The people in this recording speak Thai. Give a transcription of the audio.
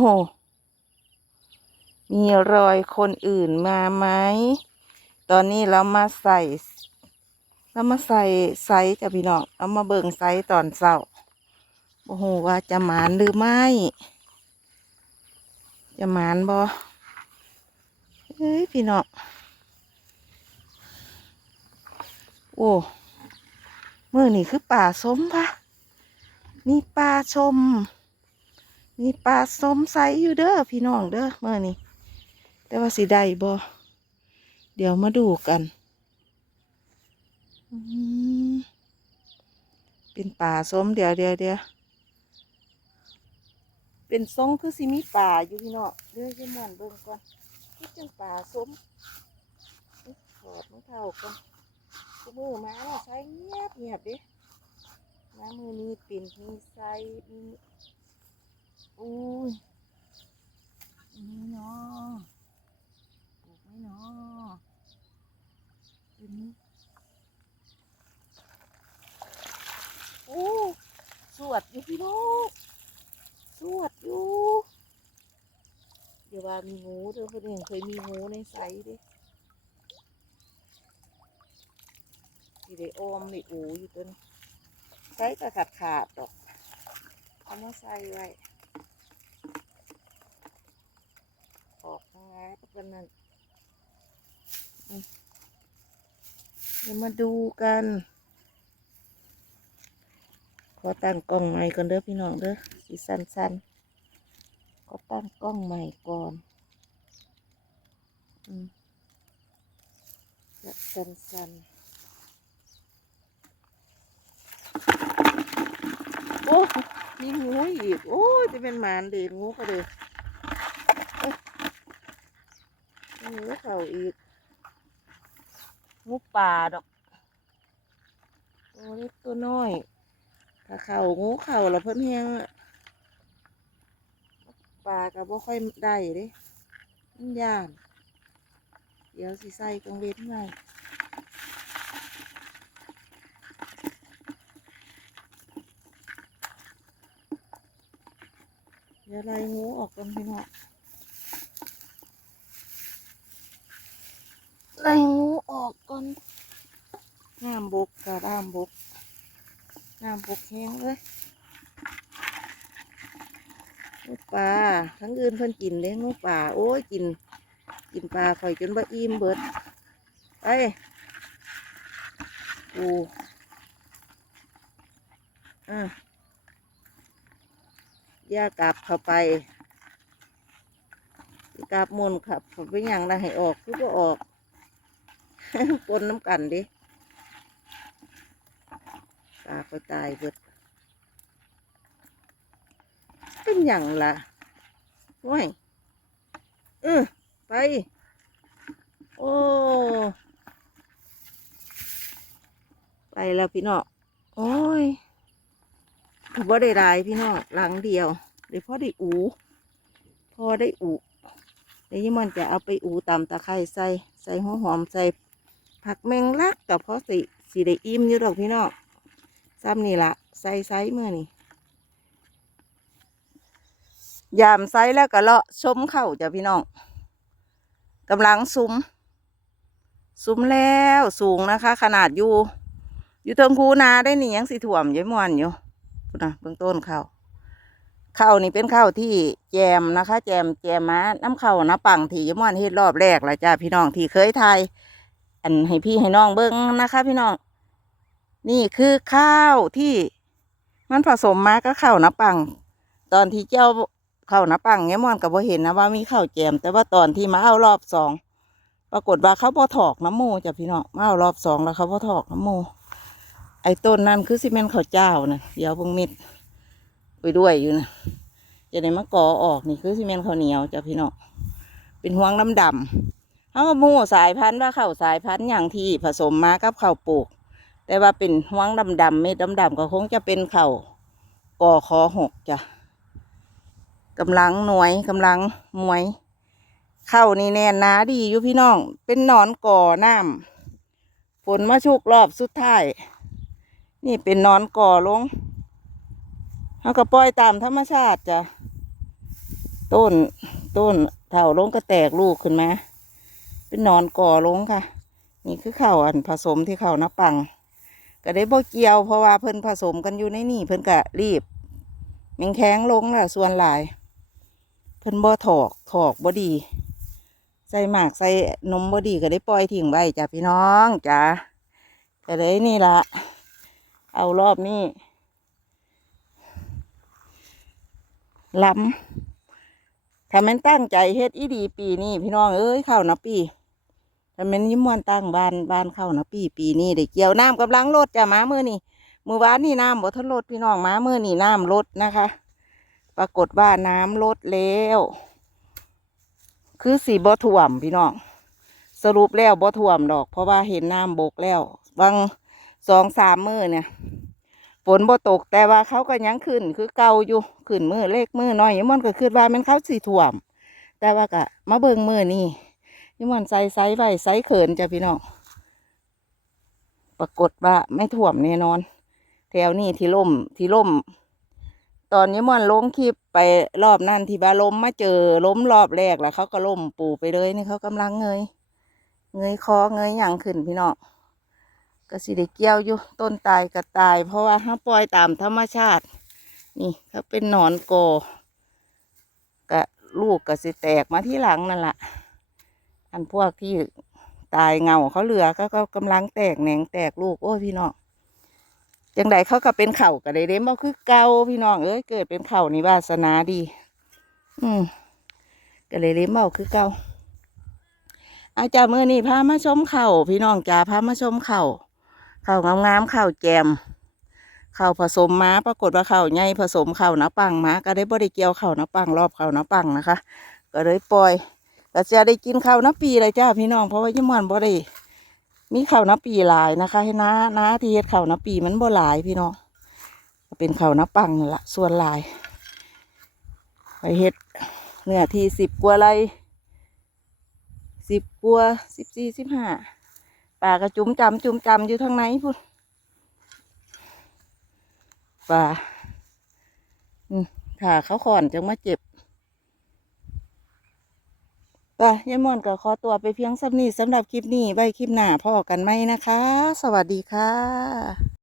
โห มีรอยคนอื่นมาไหม ตอนนี้เรามาใส่ เรามาใส่ไซส์จ้ะพี่น้องเอามาเบิ่งไซส์ตอนเช้าโอ้โห ว่าจะหมานหรือไม่ จะหมานบ่เฮ้ยพี่น้อง โอ้มือนี่คือป่าสมปะมีปลาชม มีปลาสมใสอยู่เด้อพี่น้องเด้อเมื่อนี่แต่ว่าสิได้บ่เดี๋ยวมาดูกันเป็นป่าสมเดี๋ยวเดี๋ยวเดี๋ยวเป็นทรงคือสิมีป่าอยู่พี่น้องเดี๋ยวจะม่วนเบิ่งก่อนคือจังป่าส้มถอดรอเท้าก่อนกูมือมาแล้วใส่เงียบเงียบดิน้ำมือมีปิ่นมีใส่มี อุ้ยนี่เนาะปลูกไหมเนาะตัวนี้โอ้สวดอยู่พี่ลูกสวดอยู่ เดี๋ยวว่ามีงูเด้อคนอื่นเคยมีงูในไซดิสีได้อมนี่อูอยู่ต้นใส่กระขาดขาดดอกเอามาใส่ไว้ กทางไงก็เป็นนั่นเดี๋ยวมาดูกัน ขอตั้งกล้องใหม่ก่อนเด้อพี่น้องเด้อสีสั้นๆขอตั้งกล้องใหม่ก่อนอืมจะสั้นๆโอ้ มีงูอีก โอ้ จะเป็นหมานเด็กงูก็เลยเอ้ยมีงู เขาอีกงูป่าดอกตัวเล็กตัวน้อยถ้าเขางูเขาแล้วเพิ่นเฮียงอะป่าก็บ่ค่อยได้เด้มันย่านเดี๋ยวสิใส่กรงเว้นไว้เดี๋ยวไล่งูออกกันพี่น้องไล่งูออกก่อนน้ำบกกับน้ำบกน้ำบ กแห้งเลยงูปลาทั้งอื่นเพิ่นกินเลยงูปลาโอ้ยกิน กินปลาข่อยจนบ่อิ่มเบิดไปกูอะย่ากลับเข้าไปกลับมุนขับผมไปอย่างได้ให้ออกคือก็ออกปนน้ำกันดิ ตาไปตายเบิด เป็นอย่างล่ะว้ยเออไป โอ้ ไปแล้วพี่น้องโอ้ยถือว่าได้หลายพี่น้องหลังเดียวเดี๋ยวพ่อได้อูพอได้อูเดี๋ยวยี่มันจะเอาไปอูตำตะไคร้ใส่ ใส่หัวหอมใส่ผักแมงลักกับพ่อสิสีได้อิ่มอยู่ดอกพี่น้อง ซ้ำนี่ละใส่ไซเมื่อนี่ยามไซแล้วก็เลาะชมเข่าจ้ะพี่น้องกำลังซุ้มซุ้มแล้วสูงนะคะ ขนาดอยู่อยู่เทิงคูนาได้นี่ยังสีถ่วมอยมวนอยู่นะเบื้องต้นเข้าวข้านี่เป็นเข้าที่แจมนะคะ แจมแจมมาน้ำเข้านะปังที่ยมอนเฮ็ดรอบแรกละจ้าพี่น้องที่เคยทายอันให้พี่ให้น้องเบิ้งนะคะ พี่น้อง นี่คือข้าวที่มันผสมมาก็ข้าวนะปัง ตอนที่เจ้าข้าวนะปังยมอนก็บ่เห็นนะว่ามีข้าวแจม แต่ว่าตอนที่มาเอารอบสองปรากฏว่าเขาบ่ถอกน้ำโมจ้ะพี่น้องมาเอารอบสองแล้วเขาบ่ถอกน้ำโมไอ้ต้นนั่นคือซีเมนต์ข้าวเจ้านะเดี๋ยวเบิ่งมิดไปด้วยอยู่นะจะได้มะกอออกนี่คือซีเมนต์ข้าวเหนียวจ้ะพี่น้องเป็นห่วงน้ำดำเขาก็หมู่สายพันธุ์ว่าข้าวสายพันธุ์อย่างที่ผสมมากับข้าวปลูก แต่ว่าเป็นห่วงดำดำเม็ดดำดำก็คงจะเป็นเข้ากอคอหกจ้ะกำลังหน่วยกำลังมวย เข้านี่แน่นนาดีอยู่พี่น้อง เป็นนอนก่อน้ำฝนมาชุกรอบสุดท้าย นี่เป็นนอนก่อลงเขาก็ปล่อยตามธรรมชาติจ้ะต้นต้นเถาลงก็แตกลูกขึ้นมา เป็นนอนก่อลงค่ะ นี่คือเข้าอันผสมที่เข้าน้ำปัง ก็ได้บ่เกี่ยวเพราะว่าเพิ่นผสมกันอยู่ในนี่เพิ่นก็รีบแมงแข้งลงแล้วส่วนหลาย เพิ่นบ่ถอกถอกบ่ดี ใส่หมากใส่นมบ่ดีก็ได้ปล่อยทิ้งไว้จ้ะพี่น้องจ้ะก็เลยนี่ละเอารอบนี้ล้ำถ้ามันตั้งใจเฮ็ดอีดีปีนี้พี่น้องเอ้ยเข้าวนะปี ถ้าแมันยิ้มมวนตั้งบ้านบ้านเข้านะปีปีนี้ได้เกี่ยวน้ำกำลังลดจ้ะมาเมื่อนี่มือวานนี่น้ำบ่ทันลดพี่น้องมาเมื่อนี่น้ำลดนะคะ ปรากฏว่าน้ำลดแล้ว คือสีบ่ท่วมพี่น้องสรุปแล้วบ่ท่วมดอก เพราะว่าเห็นน้ำบกแล้วบางสองสามมือเนี่ยฝนบ่ตกแต่ว่าเขาก็ยังขึ้น คือเก่าอยู่ขึ้นมือเล็กมือน้อยยมันก็คือว่ามันเขาสีท่วม แต่ว่าก็มาเบิ่งมือนี่ ยมันใส่ไซไว้ไซเขินจ้ะพี่น้อง ปรากฏว่าไม่ท่วมแน่นอน แถวนี้ที่ล่มที่ล่ม ตอนนี้มันลงคลิปไปรอบนั่นที่บาล้มมาเจอล้มรอบแรกแล้วเขาก็ล่มปูไปเลยนี่เขากำลังเงย เงยคอเงยหยังขึ้นพี่น้องก็สิได้เกี่ยวอยู่ต้นตายก็ตาย เพราะว่าถ้าปล่อยตามธรรมชาติ นี่ถ้าเป็นหนอนโกกะลูกก็สิแตกมาที่หลังนั่นแหละ อันพวกที่ตายเงาเขาเหลือก็ก็กำลังแตกแหนงแตกลูกโอ้ยพี่น้องจังใดเขาก็เป็นเข่าก็ได้เด้บ่คือเก่าพี่น้องเอ้ยเกิดเป็นเข่านี่วาสนาดี อืมก็เลยเลี้ยเบาคือเก่าอาจารย์มือนี่พามาชมเข่าพี่น้องจ๋าพามาชมเข่าเข่างามๆเข่าแจมเข่าผสมม้าปรากฏว่าเข่าใหญ่ผสมเข่าน้าปังม้าก็ได้บ่ได้เกี่ยวเข่าน้าปังรอบเข่าน้าปังนะคะ ก็เลยปล่อย ก็จะได้กินข้าวน้าปีเลยจ้าพี่น้องเพราะว่ายี่มอนบ่ได้มีข้าวน้ำปีหลายนะคะ ให้น้าน้าที่เฮ็ดข้าวน้ำปีมันบ่หลายพี่น้องเป็นข้าวน้ำปังละส่วนหลาย ไปเฮ็ดเนื้อที่สิบกว่าไรสิบกว่าสิบสี่สิบห้าปลากระจุมจำจุมจำอยู่ทางไหนพุ่นปลาอืมถ้าเขาขอนจังมาเจ็บ ไปยายม่อนก็ขอตัวไปเพียงสำนี้สำหรับคลิปนี้ไว้คลิปหน้าพ่อกันไหมนะคะ สวัสดีค่ะ